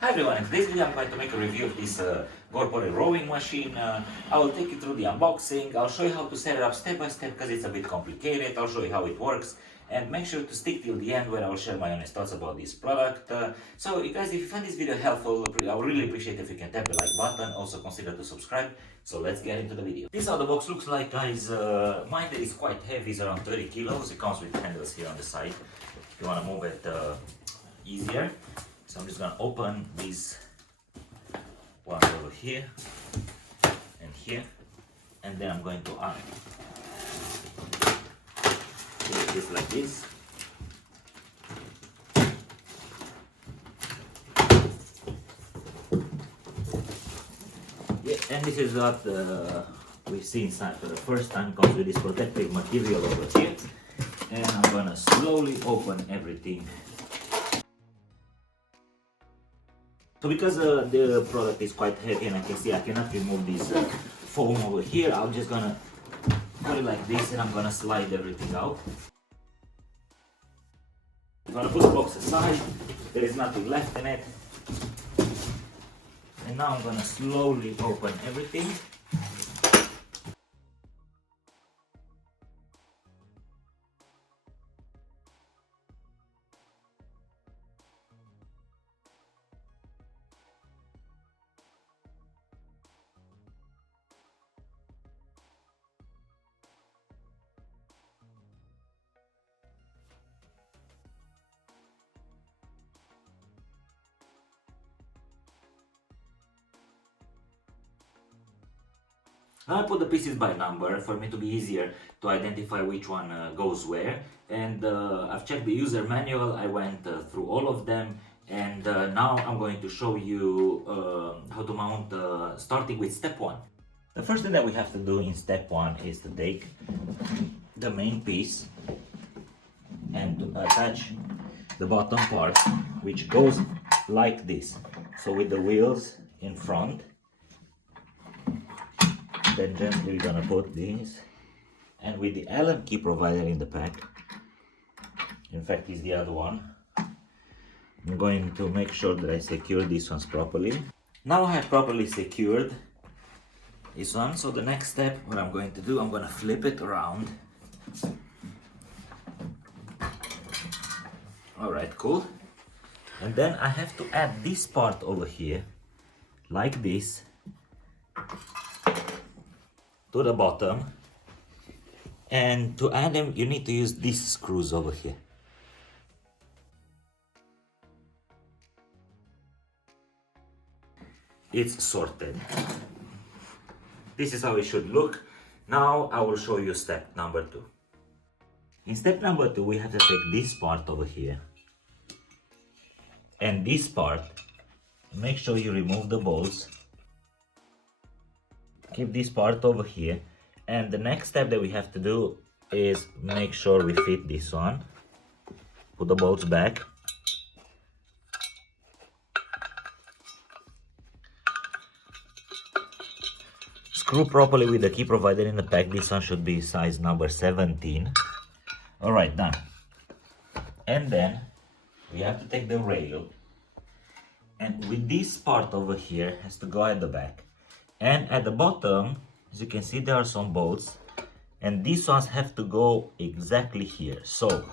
Hi everyone, in today's video I'm going to make a review of this Gorpore Rowing Machine. I will take you through the unboxing, I'll show you how to set it up step by step because it's a bit complicated, I'll show you how it works, and make sure to stick till the end where I will share my honest thoughts about this product. So you guys, if you find this video helpful, I would really appreciate if you can tap the like button, also consider to subscribe. So let's get into the video. This is how the box looks like, guys. Mine is quite heavy, it's around 30 kilos, it comes with handles here on the side if you want to move it easier. So I'm just going to open these ones over here and here, and then I'm going to take this like this. Yeah, and this is what we see inside for the first time. Comes with this protective material over here, and I'm going to slowly open everything. So because the product is quite heavy and I can see I cannot remove this foam over here, I'm just gonna put it like this and I'm gonna slide everything out. I'm gonna put the box aside, there is nothing left in it. And now I'm gonna slowly open everything. I put the pieces by number for me to be easier to identify which one goes where, and I've checked the user manual, I went through all of them, and now I'm going to show you how to mount, starting with step 1. The first thing that we have to do in step 1 is to take the main piece and to attach the bottom part, which goes like this, so with the wheels in front. Then gently we're gonna put this, and with the Allen key provided in the pack, in fact it's the other one, I'm going to make sure that I secure these ones properly. Now I have properly secured this one, so the next step, what I'm going to do, I'm going to flip it around. Alright, cool. And then I have to add this part over here, like this, to the bottom, and to add them you need to use these screws over here. It's sorted. This is how it should look. Now I will show you step number 2. In step number 2 we have to take this part over here and this part. Make sure you remove the bolts. Keep this part over here, and the next step that we have to do is make sure we fit this one. Put the bolts back. Screw properly with the key provided in the pack. This one should be size number 17. Alright, done. And then we have to take the rail, and with this part over here has to go at the back. And at the bottom, as you can see, there are some bolts, and these ones have to go exactly here. So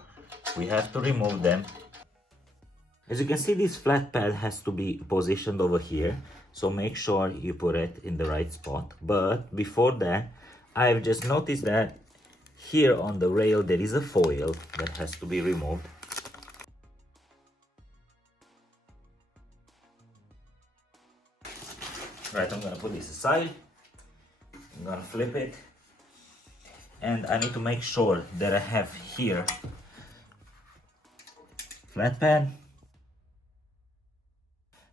we have to remove them. As you can see, this flat pad has to be positioned over here, so make sure you put it in the right spot. But before that, I've just noticed that here on the rail there is a foil that has to be removed. Right, I'm gonna put this aside. I'm gonna flip it, and I need to make sure that I have here flat pad.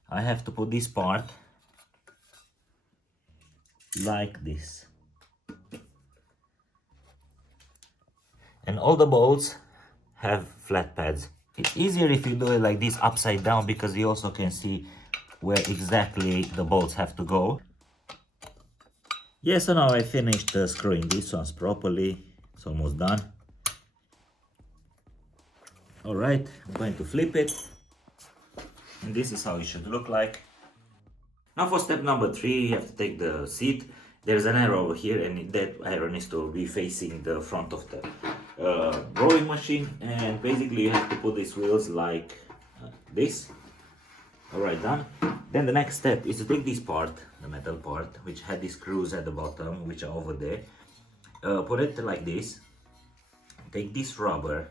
I have to put this part like this, and all the bolts have flat pads. It's easier if you do it like this upside down, because you also can see where exactly the bolts have to go. Yes, so now I finished screwing these ones properly. It's almost done. Alright, I'm going to flip it. And this is how it should look like. Now for step number 3, you have to take the seat. There's an arrow over here, and that arrow needs to be facing the front of the rowing machine. And basically you have to put these wheels like this. Alright, done. Then the next step is to take this part, the metal part, which had these screws at the bottom, which are over there. Put it like this. Take this rubber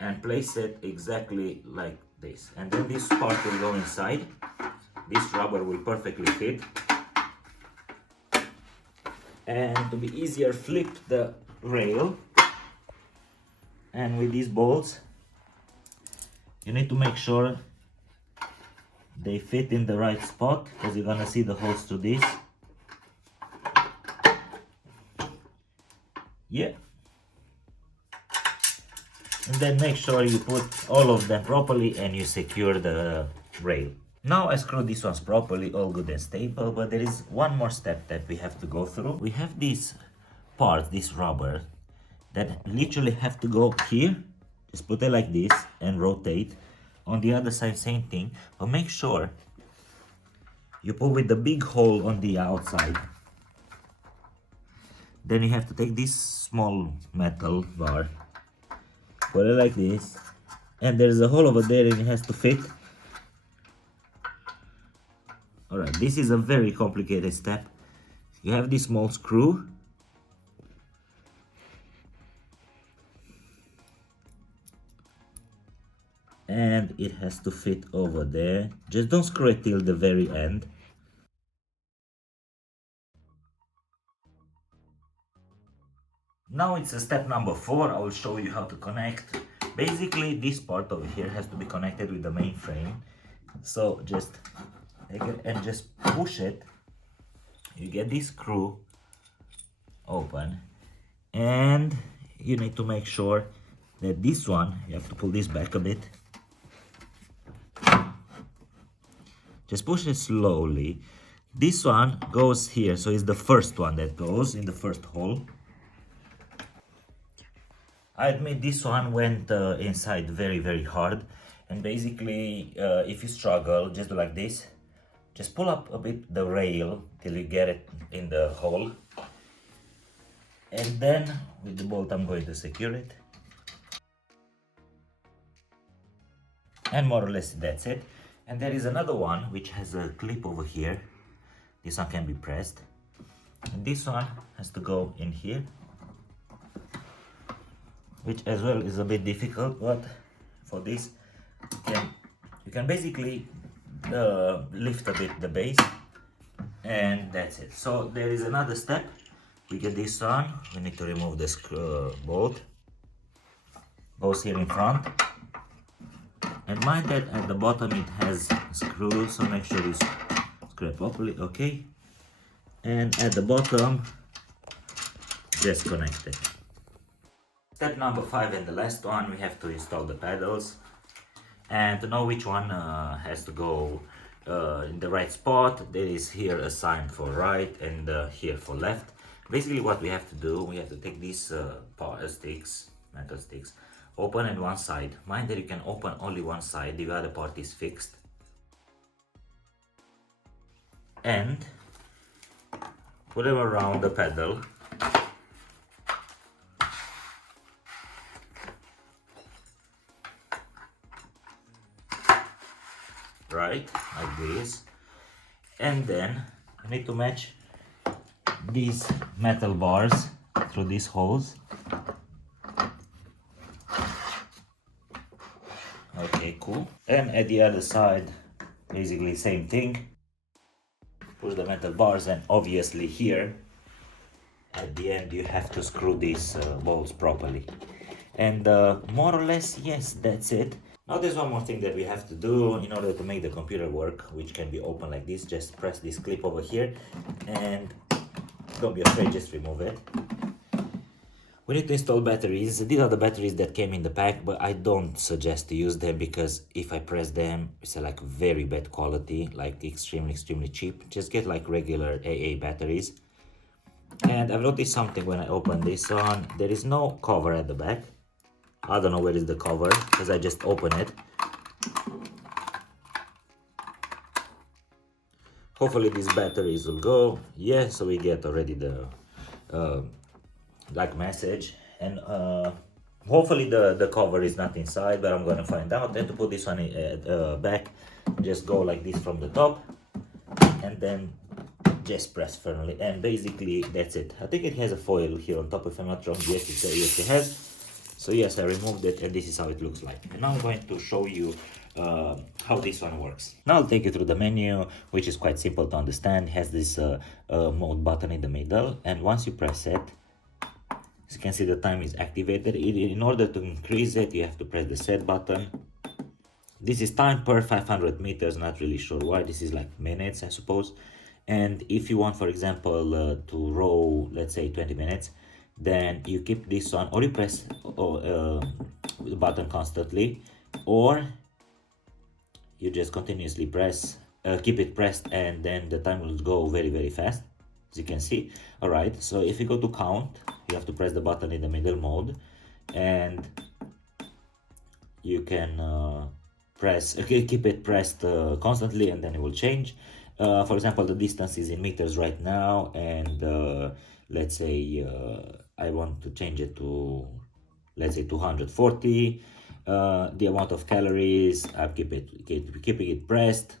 and place it exactly like this. And then this part will go inside. This rubber will perfectly fit. And to be easier, flip the rail. And with these bolts, you need to make sure they fit in the right spot, because you're gonna see the holes through this. Yeah. And then make sure you put all of them properly and you secure the rail. Now I screwed these ones properly, all good and stable, but there is one more step that we have to go through. We have this part, this rubber, that literally have to go here. Just put it like this and rotate. On the other side, same thing, but make sure you put with the big hole on the outside. Then you have to take this small metal bar, put it like this, and there's a hole over there and it has to fit. Alright, this is a very complicated step. You have this small screw. And it has to fit over there. Just don't screw it till the very end. Now it's step number 4. I will show you how to connect. Basically, this part over here has to be connected with the main frame. So just take it and just push it. You get this screw open, and you need to make sure that this one, you have to pull this back a bit. Just push it slowly. This one goes here, so it's the first one that goes in the first hole. I admit this one went inside very hard, and basically if you struggle, just do like this. Just pull up a bit the rail till you get it in the hole, and then with the bolt I'm going to secure it, and more or less that's it. And there is another one which has a clip over here. This one can be pressed, and this one has to go in here, which as well is a bit difficult, but for this you can basically lift a bit the base, and that's it. So there is another step. We get this on, we need to remove the bolt, goes here in front, and mind that at the bottom it has screws, so make sure you screw it properly. Okay, and at the bottom just connect it. Step number 5 and the last one, we have to install the pedals. And to know which one has to go in the right spot, there is here a sign for right and here for left. Basically what we have to do, we have to take these metal sticks, open at one side. Mind that you can open only one side, the other part is fixed. And put them around the pedal. Right, like this, and then I need to match these metal bars through these holes. Okay, cool. And at the other side, basically same thing. Push the metal bars, and obviously here at the end you have to screw these bolts properly. And more or less, yes, that's it. Now there's one more thing that we have to do in order to make the computer work, which can be open like this. Just press this clip over here and don't be afraid, just remove it. We need to install batteries. These are the batteries that came in the pack, but I don't suggest to use them because if I press them, it's like very bad quality, like extremely cheap. Just get like regular AA batteries. And I've noticed something when I open this one. There is no cover at the back. I don't know where is the cover because I just open it. Hopefully these batteries will go. Yeah, so we get already the like message, and hopefully the cover is not inside, but I'm gonna find out. And to put this one back, just go like this from the top, and then just press firmly, and basically that's it. I think it has a foil here on top, if I'm not wrong. Yes, it has. So yes, I removed it, and this is how it looks like. And now I'm going to show you how this one works. Now I'll take you through the menu, which is quite simple to understand. It has this mode button in the middle, and once you press it, as you can see, the time is activated. In order to increase it, you have to press the set button. This is time per 500 meters, not really sure why. This is like minutes, I suppose. And if you want, for example, to row, let's say 20 minutes, then you keep this on, or you press the button constantly, or you just continuously press, keep it pressed, and then the time will go very, very fast, as you can see. All right, so if you go to count, you have to press the button in the middle mode, and you can keep it pressed constantly, and then it will change. For example, the distance is in meters right now, and let's say I want to change it to, let's say, 240. The amount of calories, I'm keeping it pressed.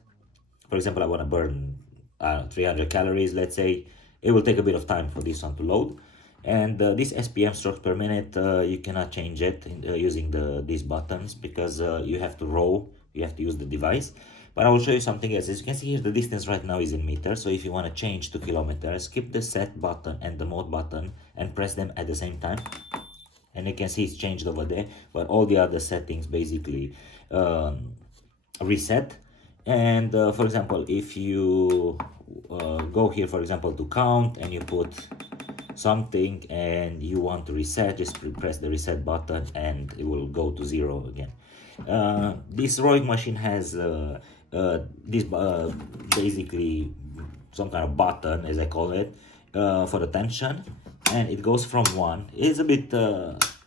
For example, I want to burn 300 calories, let's say. It will take a bit of time for this one to load. And this SPM, strokes per minute, you cannot change it using these buttons, because you have to row, you have to use the device. But I will show you something else. As you can see here, the distance right now is in meters. So if you want to change to kilometers, keep the set button and the mode button and press them at the same time. And you can see it's changed over there, but all the other settings basically reset. And for example, if you go here, for example, to count, and you put something and you want to reset, just press the reset button and it will go to 0 again. This rowing machine has this basically some kind of button, as I call it, for the tension, and it goes from 1. It's a bit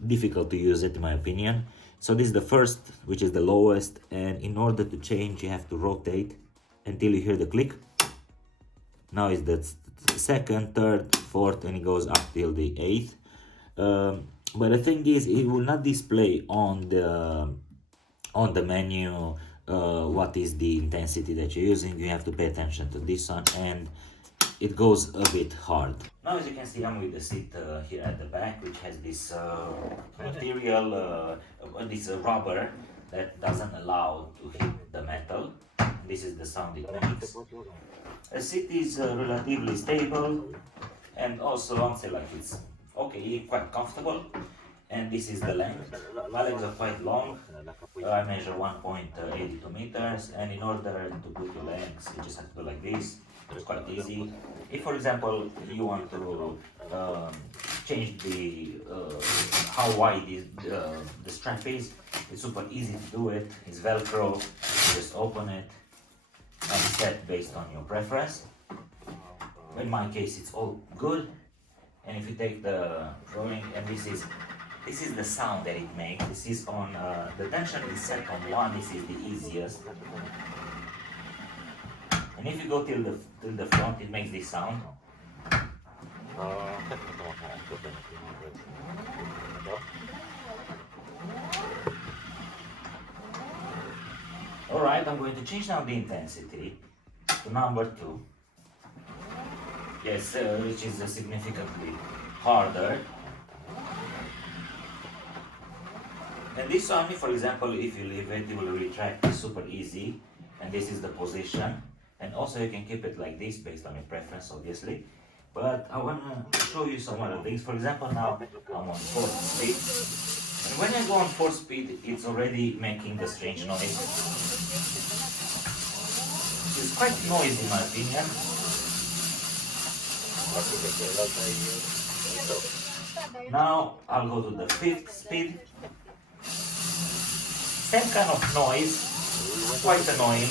difficult to use it, in my opinion. So this is the first, which is the lowest, and in order to change, you have to rotate until you hear the click. Now is the second, third, fourth, and it goes up till the 8th. But the thing is, it will not display on the menu what is the intensity that you're using. You have to pay attention to this one, and it goes a bit hard. Now, as you can see, I'm with the seat here at the back, which has this material, this rubber that doesn't allow to hit the metal. This is the sound it makes. The seat is relatively stable, and also I would say like it's okay, quite comfortable. And this is the length. My legs are quite long. I measure 1.82 meters, and in order to put your legs, you just have to do like this. It's quite easy. If, for example, you want to change the how wide is the strap is, it's super easy to do it. It's Velcro. You just open it and set based on your preference. In my case, it's all good. And if you take the drawing, and this is the sound that it makes. This is on the tension is set on 1. This is the easiest. And if you go till the front, it makes this sound. Alright, I'm going to change now the intensity to number 2. Yes, which is significantly harder. And this one, for example, if you leave it, it will retract super easy. And this is the position. And also you can keep it like this based on your preference, obviously. But I want to show you some other things. For example, now I'm on 4th speed. And when I go on 4th speed, it's already making the strange noise. It's quite noisy in my opinion. Now I'll go to the 5th speed. Same kind of noise, quite annoying.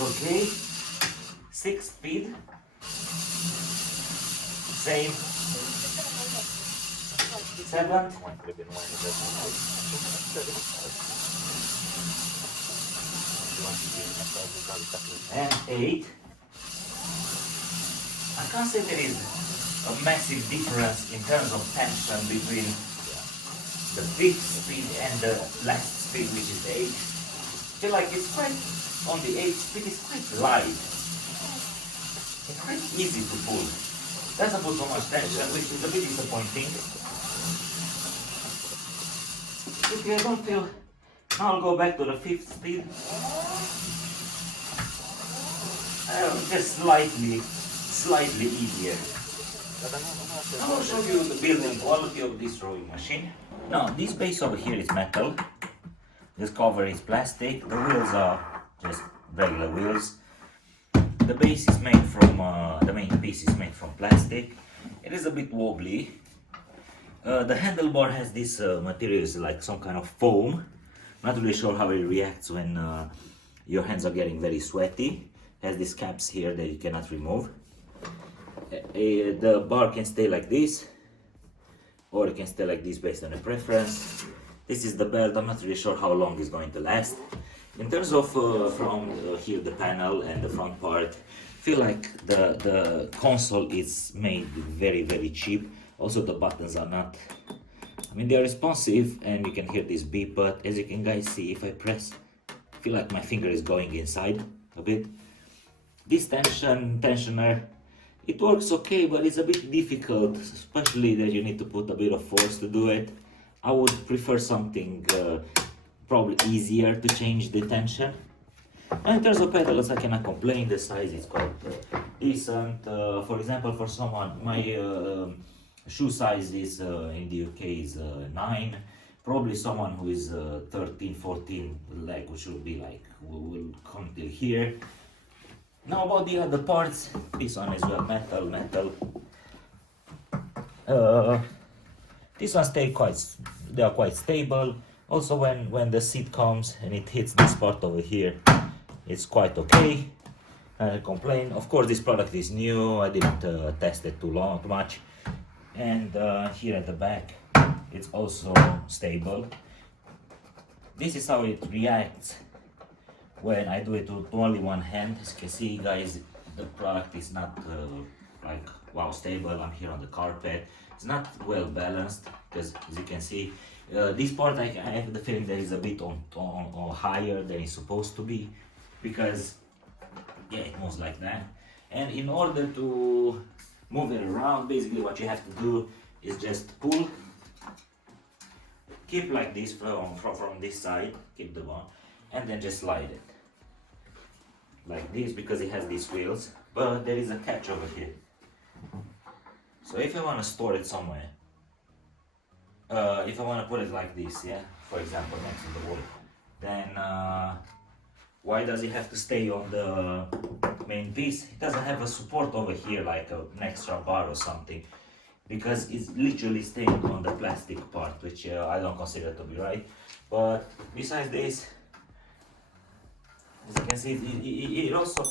Okay, 6th speed, same 7th, and 8. I can't say there is a massive difference in terms of tension between the 5th speed and the last speed, which is the 8th. I feel like it's quite, on the 8th speed, it's quite light. It's quite easy to pull. Doesn't put so much tension, which is a bit disappointing. Okay, I don't feel. Now I'll go back to the 5th speed. Just slightly easier. I will show you the building quality of this rowing machine. Now, this base over here is metal. This cover is plastic. The wheels are just regular wheels. The base is made from, the main piece is made from plastic. It is a bit wobbly. The handlebar has this materials like some kind of foam. Not really sure how it reacts when your hands are getting very sweaty. It has these caps here that you cannot remove. The bar can stay like this, or it can stay like this based on a preference. This is the belt. I'm not really sure how long it's going to last. In terms of from here the panel and the front part, I feel like the console is made very cheap. Also the buttons are not, I mean, they are responsive and you can hear this beep, but as you can guys see, if I press, I feel like my finger is going inside a bit. This tensioner, it works okay, but it's a bit difficult, especially that you need to put a bit of force to do it. I would prefer something probably easier to change the tension. And in terms of pedals, I cannot complain. The size is quite decent. For example, for someone, my shoe size is in the UK is 9. Probably someone who is 13, 14, like which should be like will come till here. Now about the other parts, this one is metal. This one they are quite stable. Also when the seat comes and it hits this part over here, it's quite okay. I complain. Of course this product is new, I didn't test it too much. And here at the back, it's also stable. This is how it reacts when I do it with only one hand. As you can see guys, the product is not like wow stable. I'm here on the carpet. It's not well balanced because as you can see, this part I have the feeling that is a bit on higher than it's supposed to be, because yeah, it moves like that. And in order to move it around, basically what you have to do is just pull, keep like this from this side, keep the one, and then just slide it like this, because it has these wheels. But there is a catch over here. So if I want to store it somewhere, if I want to put it like this, yeah, for example next to the wall, then why does it have to stay on the main piece? It doesn't have a support over here like an extra bar or something, because it's literally staying on the plastic part, which I don't consider to be right. But besides this, as you can see, it also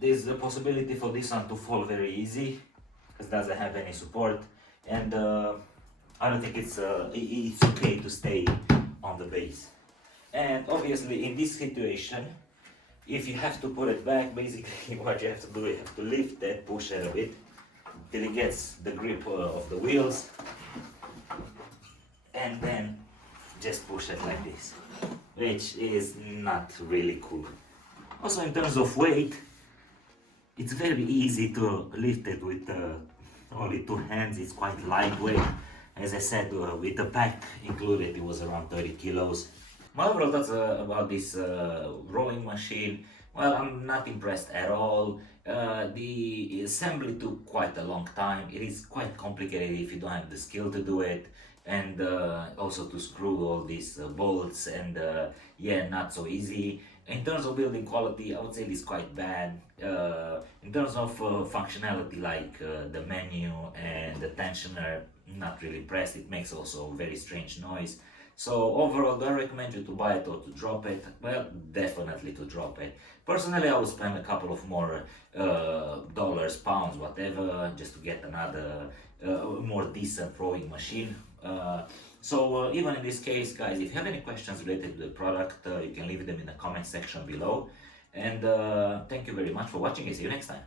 there's a possibility for this one to fall very easy, because it doesn't have any support, and I don't think it's okay to stay on the base. And obviously in this situation, if you have to put it back, basically what you have to do, you have to lift it, push it a bit till it gets the grip of the wheels, and then just push it like this, which is not really cool. Also in terms of weight, it's very easy to lift it with only 2 hands. It's quite lightweight. As I said, with the pack included, it was around 30 kilos. My overall thoughts about this rowing machine, well, I'm not impressed at all. The assembly took quite a long time. It is quite complicated if you don't have the skill to do it, and also to screw all these bolts, and yeah, not so easy. In terms of building quality, I would say it is quite bad. In terms of functionality, like the menu and the tensioner, not really impressed. It makes also very strange noise. So overall, do I recommend you to buy it or to drop it? Well, definitely to drop it. Personally, I would spend a couple of more dollars, pounds, whatever, just to get another more decent rowing machine. So even in this case, guys, if you have any questions related to the product, you can leave them in the comment section below. And thank you very much for watching, and see you next time.